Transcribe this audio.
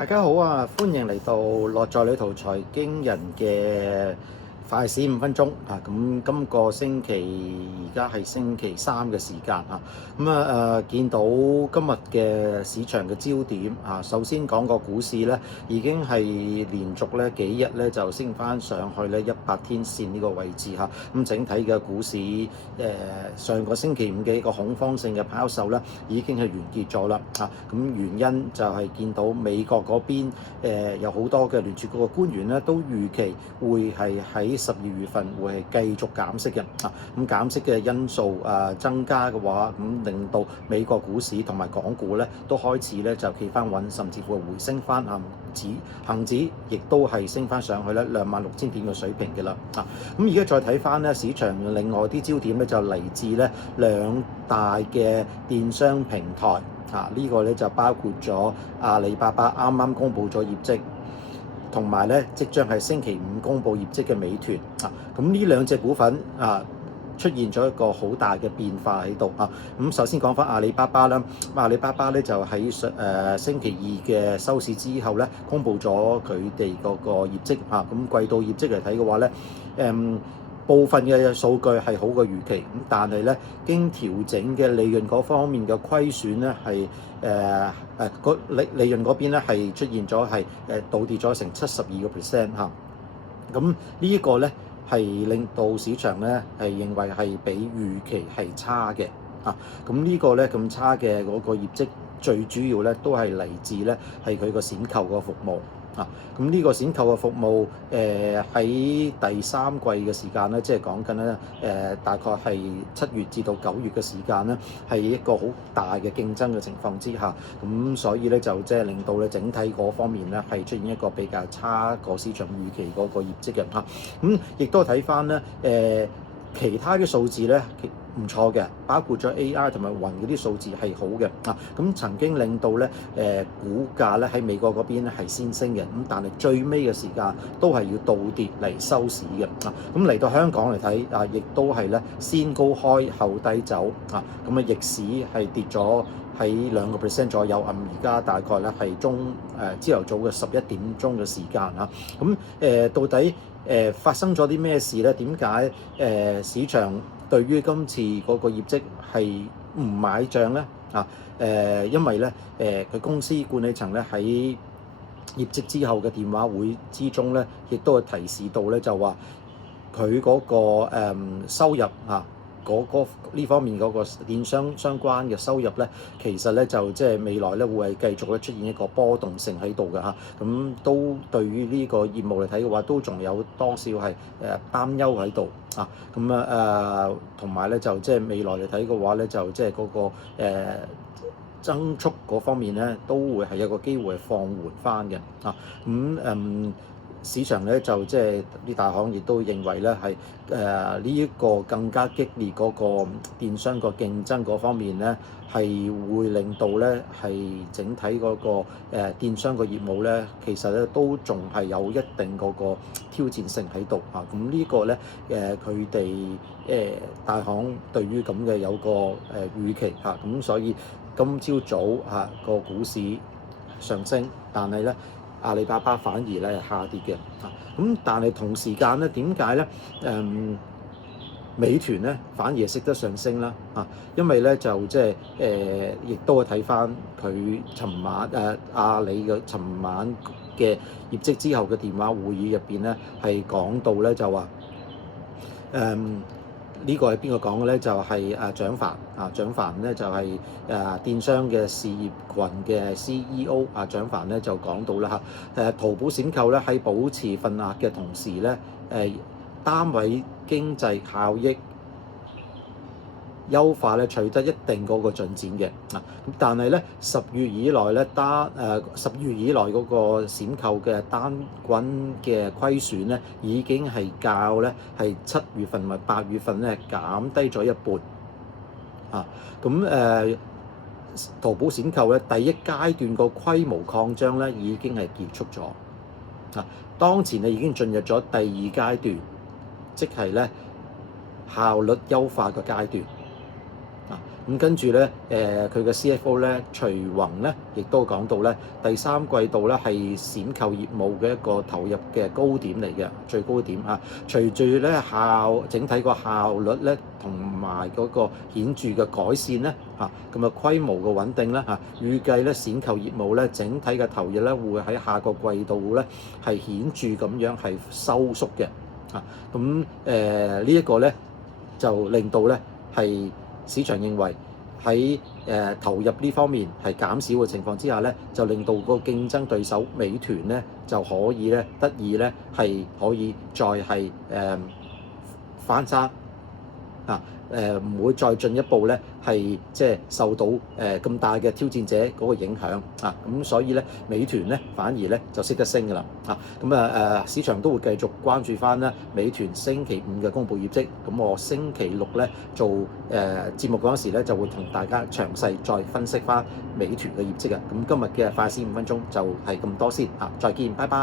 大家好啊！歡迎嚟到樂在旅途財經人嘅快閃5分鐘啊！咁今個星期而家係星期三嘅時間啊！見到今日嘅市場嘅焦點啊，首先講個股市咧，已經係連續咧幾日咧就升翻上去咧100天線呢個位置嚇。咁整體嘅股市上個星期五嘅一個恐慌性嘅拋售咧，已經係完結咗啦啊！咁原因就係見到美國嗰邊有好多嘅聯儲局嘅官員咧，都預期會係喺12月份會係繼續減息嘅啊！咁減息嘅因素增加嘅話，咁令到美國股市同埋港股咧都開始咧就企翻穩，甚至乎回升翻啊！恆指亦都係升翻上去咧26,000點嘅水平嘅啦啊！咁而家再睇翻咧市場另外啲焦點咧就嚟自咧兩大嘅電商平台啊，呢個咧就包括咗阿里巴巴啱啱公布咗業績，同埋咧即將係星期五公布業績嘅美團啊，咁呢兩隻股份啊出現咗一個好大嘅變化喺度啊。咁首先講翻阿里巴巴啦，阿里巴巴咧就喺星期二嘅收市之後咧，公布咗佢哋嗰個業績啊。咁季度業績嚟睇嘅話咧，部分嘅數據係好過預期，咁但係咧經調整嘅利潤嗰方面嘅虧損咧係個利潤嗰邊咧係出現咗係倒跌咗成72%嚇。咁呢一個咧係令到市場咧係認為係比預期係差嘅啊。咁呢個咧咁差嘅嗰個業績最主要咧都係嚟自咧係佢個閃購個服務。啊，咁呢個閃購嘅服務，喺第三季嘅時間咧，即係講緊咧，大概係7月至到9月嘅時間咧，係一個好大嘅競爭嘅情況之下，咁所以咧就即係令到咧整體嗰方面咧係出現一個比較差過市場預期嗰個業績嘅嚇，咁亦都睇翻咧，其他嘅數字咧唔錯嘅，包括咗 AI 同埋雲嗰啲數字係好嘅啊。咁曾經令到咧股價咧喺美國嗰邊咧係先升嘅，咁但係最尾嘅時間都係要倒跌嚟收市嘅啊。咁嚟到香港嚟睇啊，亦都係咧先高開後低走啊。咁啊逆市係跌咗喺2% 左右啊。而家大概咧係朝頭早嘅11點鐘嘅時間啊。咁到底發生咗啲咩事咧？點解市場對於今次嗰個業績係唔買帳咧？啊因為咧佢公司管理層咧喺業績之後嘅電話會之中咧，亦都係提示到咧就話佢嗰個收入啊。呢方面嗰個電商相關嘅收入咧，其實咧就即係未來咧會係繼續咧出現一個波動性喺度嘅嚇，咁都對於呢個業務嚟睇嘅話，都仲有多少係擔憂喺度啊，咁同埋咧就即係未來嚟睇嘅話咧，就即係嗰個增速嗰方面咧，都會係有個機會係放緩翻嘅啊，市場咧就即係啲大行亦都認為咧係呢一個更加激烈嗰個電商個競爭嗰方面咧，係會令到咧係整體嗰個電商個業務咧，其實咧都仲係有一定嗰個挑戰性喺度啊。咁呢個咧佢哋大行對於咁嘅有個預期嚇，咁所以今朝早個股市上升，但係咧阿里巴巴反而咧係下跌嘅啊。咁但係同時間咧，點解咧美團咧反而識得上升啦啊？因為咧就即係亦都係睇翻佢尋晚阿里嘅尋晚嘅業績之後嘅電話會議入邊咧，係講到咧就話呢個係邊個講嘅咧？就係蔣凡啊，蔣凡咧就係電商嘅事業群嘅 CEO 啊，蔣凡咧就講到啦嚇，淘寶閃購咧喺保持份額嘅同時咧，單位經濟效益優化咧取得一定嗰個進展嘅啊，但係咧10月以來咧10月以來嗰個閃購嘅單均嘅虧損咧已經係較咧係7月份同埋8月份咧減低咗一半啊。咁淘寶閃購咧第一階段個規模擴張咧已經係結束咗啊，當前咧已經進入咗第二階段，即係咧效率優化嘅階段。咁跟住咧佢嘅 CFO 咧徐宏咧亦都講到咧第三季度咧係閃購業務嘅一個投入嘅高點嚟嘅，最高點嚇。隨住咧整體個效率咧同埋嗰個顯著嘅改善咧嚇，咁啊規模嘅穩定咧嚇，預計咧閃購業務咧整體嘅投入咧會喺下個季度咧係顯著咁樣係收縮嘅嚇。咁呢一個咧就令到咧係市場認為喺投入呢方面係減少嘅情況之下咧，就令到個競爭對手美團咧就可以咧得以咧係可以再係翻生啊，唔會再進一步咧係即係受到咁大嘅挑戰者嗰個影響啊，咁所以咧美團咧反而咧就識得升㗎啦啊，咁市場都會繼續關注翻咧美團星期五嘅公佈業績，咁我星期六咧做節目嗰陣時咧就會同大家詳細再分析翻美團嘅業績啊，咁今日嘅快閃5分鐘就係咁多先啊，再見，拜拜。